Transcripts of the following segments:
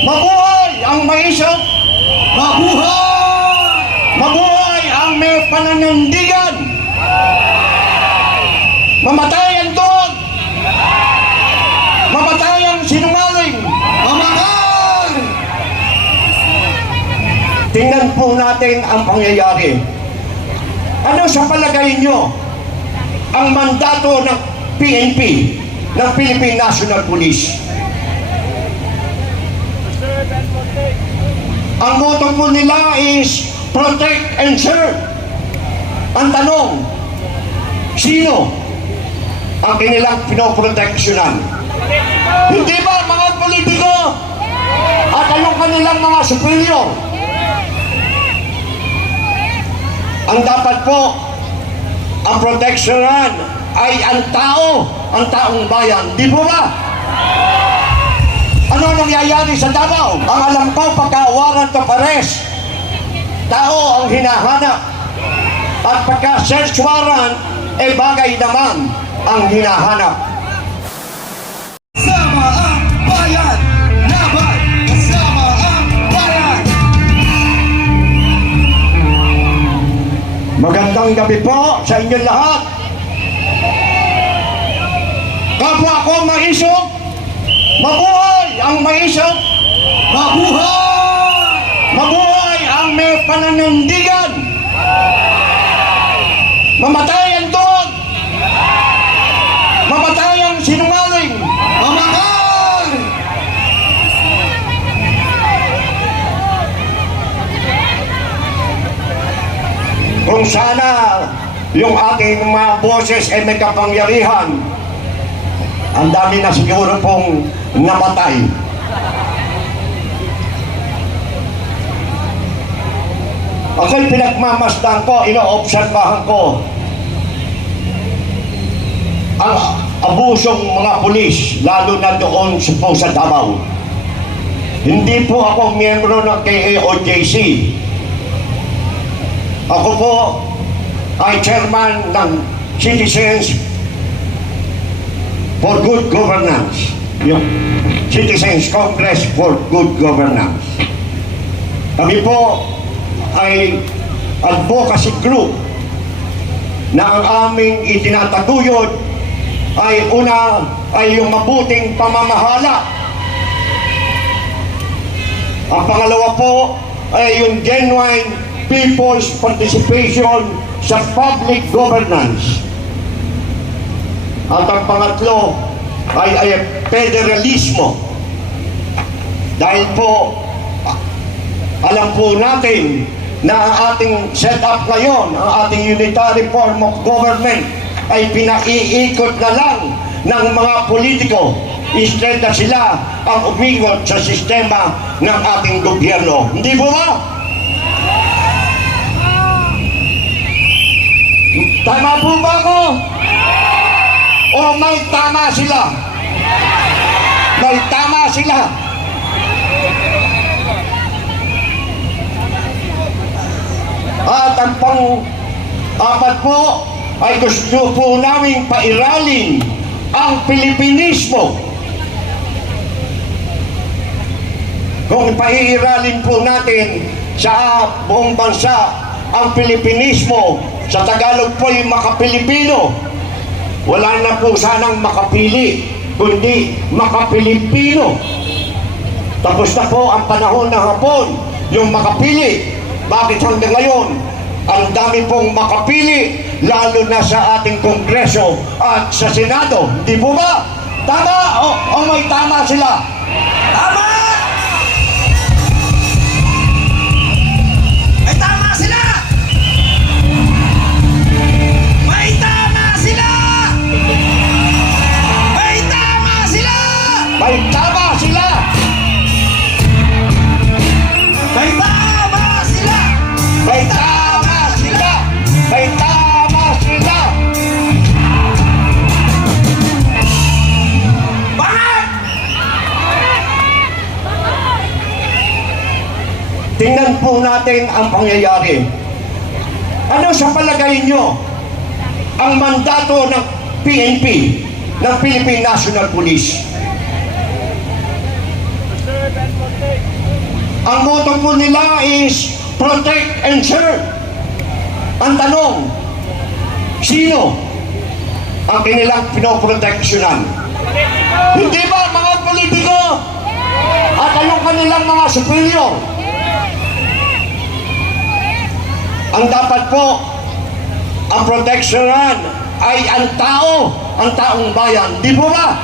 Mabuhay ang maisip! Mabuhay! Mabuhay ang may pananindigan! Mamatay ang tuwag! Mamatay ang sinungaling! Mamatay! Tingnan po natin ang pangyayari. Ano sa palagay nyo ang mandato ng PNP, ng Philippine National Police? Ang motto po nila is protect and serve. Ang tanong, sino ang kanilang pinoproteksyonan? Hindi ba mga politiko at anong kanilang mga superior? Ang dapat po ang proteksyonan ay ang tao, ang taong bayan. Di po ba? Ano nangyayari sa Davao? Ang alam ko, pagka-warrant of arrest, tao ang hinahanap. At pagka-search warrant, bagay naman ang hinahanap. Kasama ang bayan! Laban! Kasama ang bayan! Magandang gabi po sa inyong lahat. Kapwa ko maisog, mabuhay ang maisog, Mabuhay! mabuhay ang may pananindigan, mamatay ang tuwag, mamatay ang sinungaling. Mamatay! Kung sana yung ating mga boses ay may kapangyarihan, ang dami na siguro pong namatay. Ako'y pinagmamasdan ko, ino-obserbahan ko ang abusong mga pulis, lalo na doon po sa Davao. Hindi po ako miyembro ng KAOJC. Ako po ay chairman ng Citizens for Good Governance, yung Citizens Congress for Good Governance. Kami po ay advocacy group na ang aming itinataguyod ay una ay yung mabuting pamamahala. Ang pangalawa po ay yung genuine people's participation sa public governance. At ang pangatlo ay federalismo. Dahil po, alam po natin na ang ating setup ngayon, ang ating unitary form of government ay pinaiikot na lang ng mga politiko instead na sila ang umigot sa sistema ng ating gobyerno. Hindi po ba? Tama po ba ako? O may tama sila? May tama sila. At ang pang-apat po ay gusto po namin pairalin ang Pilipinismo. Kung paiiralin po natin sa buong bansa ang Pilipinismo, sa Tagalog po yung makapilipino. Wala na po sanang makapili, kundi makapilipino. Tapos na po ang panahon ng Hapon, yung makapili. Bakit hanggang ngayon, ang dami pong makapili, lalo na sa ating Kongreso at sa Senado. Di po ba? Tama o may tama sila? Tama! May tama sila! May tama sila! May tama sila! May tama sila! May tama sila! May tama sila! May tama sila! Bakit? Tingnan po natin ang pangyayari. Ano sa palagay nyo ang mandato ng PNP, ng Philippine National Police? Ang motto po nila is protect and serve. Ang tanong, sino ang kanilang pinoproteksyonan? Hindi ba mga politiko at anong kanilang mga superior? Ang dapat po ang proteksyonan ay ang tao, ang taong bayan. Di po ba?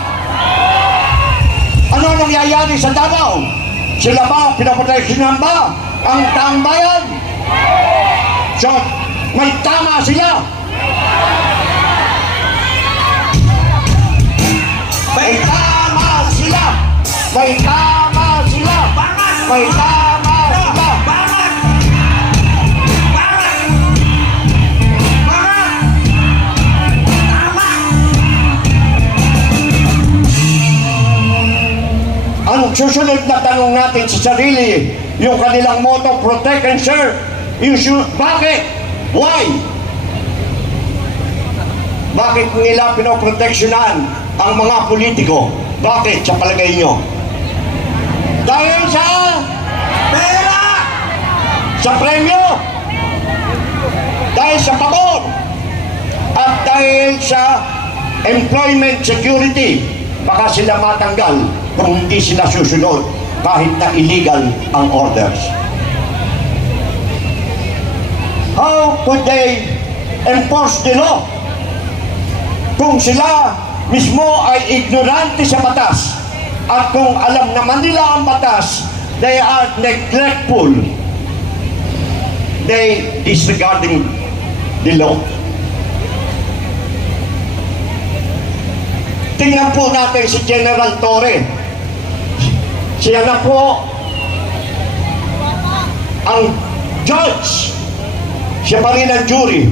Ano nangyayari sa Davao? Sila ba pinoproteksyonan ba ang taong bayan? So, may tama sila. May tama sila. May tama sila. May tama sila. Ang susunod na tanong natin sa sarili, yung kanilang motto, protect and serve. Bakit? Why? Bakit nila pinoproteksyonan ang mga politiko? Bakit sa palagay nyo? Dahil sa pera! Sa premyo! Dahil sa pabor! At dahil sa employment security, baka sila matanggal kung hindi sila susunod kahit na illegal ang orders. How could they enforce the law kung sila mismo ay ignorante sa batas at kung alam naman nila ang batas, they are neglectful, they disregarding the law. Tingnan po natin si General Torre. Siya na po ang judge. Siya pa rin ang jury.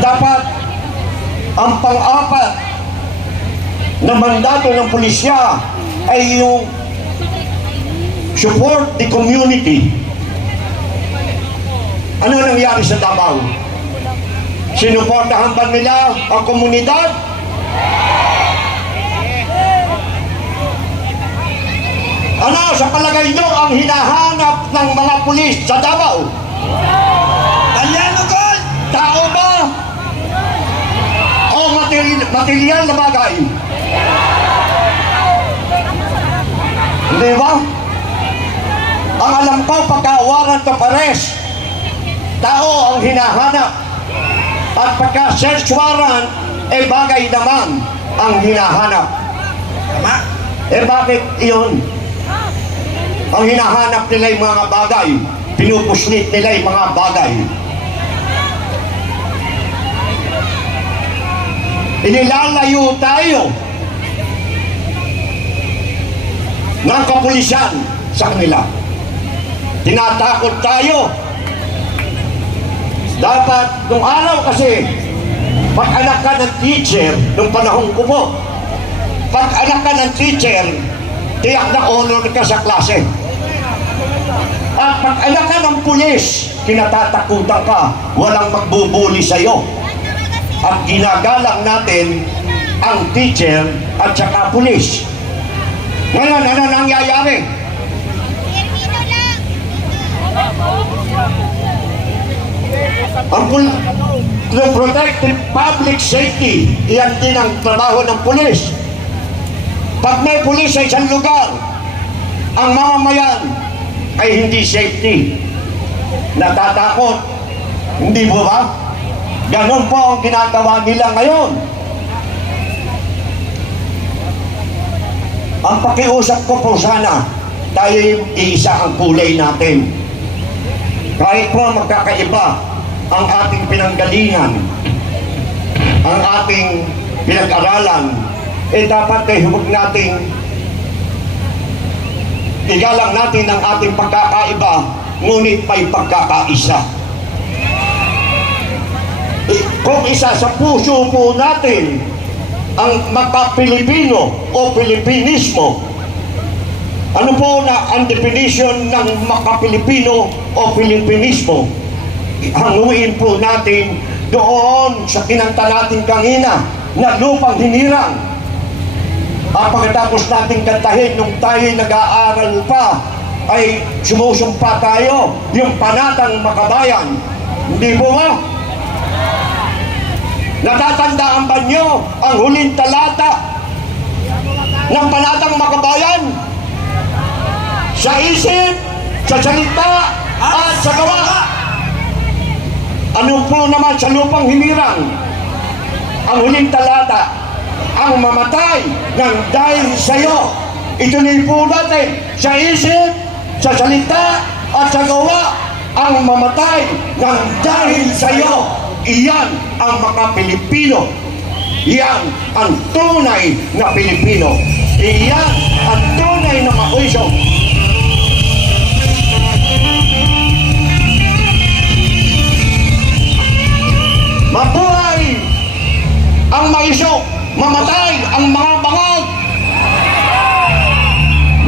Dapat ang pang-apat na mandato ng pulisya ay yung support the community. Ano nangyari sa Davao? Sinuportahan ba nila ang komunidad? Ano sa palagay nyo ang hinahanap ng mga pulis sa Davao? Kalyanugol! Tao ba? O material na bagay? Hindi ba? Ang alam ko, pagka warrant of arrest, tao ang hinahanap. At pagka search warrant, bagay naman ang hinahanap. Tama? Bakit iyon? Ang hinahanap nila yung mga bagay, pinupuslit nila yung mga bagay. Inilalayo tayo ng kapulisan sa kanila. Tinatakot tayo. Dapat, nung araw kasi, pag anak ka ng teacher, nung panahon ko po, pag anak ka ng teacher, tiyak na honor ka sa klase. At pag anak ka ng pulis, kinatatakutan ka, walang magbubuli sa'yo. At ginagalang natin ang teacher at saka pulis. Ngayon, ano nangyayari? Ang to protect the public safety, iyan din ang trabaho ng pulis. Pag may pulis sa isang lugar, ang mamamayan ay hindi safety. Natatakot. Hindi mo ba? Ganon po ang ginagawa nila ngayon. Ang pakiusap ko po sana, tayo iisa ang kulay natin. Kahit po magkakaiba ang ating pinanggalingan, ang ating pinag-aralan, dapat huwag nating igalang natin ang ating pagkakaiba, ngunit may pagkakaisa. Kung isa sa puso po natin ang magpa-Pilipino o Pilipinismo, ano po na ang definition ng magpa-Pilipino o Pilipinismo? Hanguin po natin doon sa kinanta natin kanina na lupang hinirang. At pagkatapos natin kantahin nung tayo'y nag-aaral pa, ay sumusumpa tayo yung panatang makabayan. Hindi po ba? Natatandaan ba nyo ang huling talata ng panatang makabayan? Sa isip, sa salita, at sa gawa. Ano po naman sa lupang hinirang? Ang huling talata, ang mamatay ng dahil sa'yo. Ituloy po natin, sa isip, sa salita, at sa gawa, ang mamatay ng dahil sa'yo. Iyan ang mga Pilipino. Iyan ang tunay na Pilipino. Iyan ang tunay na mauso. Mabuhay ang maiso, mamatay ang mga bangag.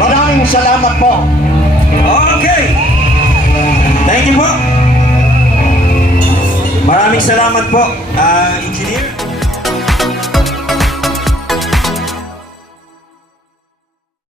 Maraming salamat po. Okay. Thank you po. Maraming salamat po, Engineer.